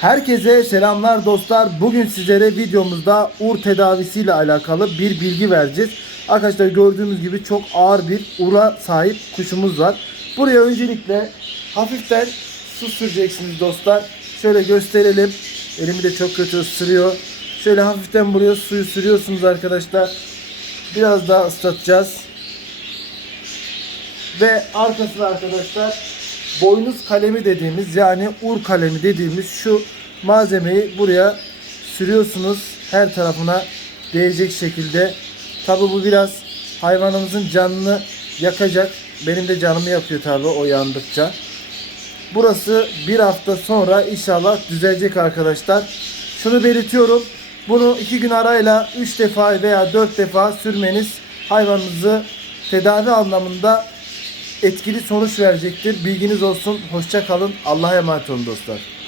Herkese selamlar dostlar. Bugün sizlere videomuzda ur tedavisiyle alakalı bir bilgi vereceğiz. Arkadaşlar gördüğünüz gibi çok ağır bir ura sahip kuşumuz var. Buraya öncelikle hafiften su süreceksiniz dostlar. Şöyle gösterelim. Elimi de çok kötü ısırıyor. Şöyle hafiften buraya suyu sürüyorsunuz arkadaşlar. Biraz daha ıslatacağız. Ve arkasına arkadaşlar boynuz kalemi dediğimiz yani ur kalemi dediğimiz şu malzemeyi buraya sürüyorsunuz. Her tarafına değecek şekilde. Tabi bu biraz hayvanımızın canını yakacak. Benim de canımı yakıyor tabi o yandıkça. Burası bir hafta sonra inşallah düzelecek arkadaşlar. Şunu belirtiyorum. Bunu iki gün arayla 3 defa veya 4 defa sürmeniz hayvanınızı tedavi anlamında etkili sonuç verecektir. Bilginiz olsun. Hoşça kalın. Allah'a emanet olun dostlar.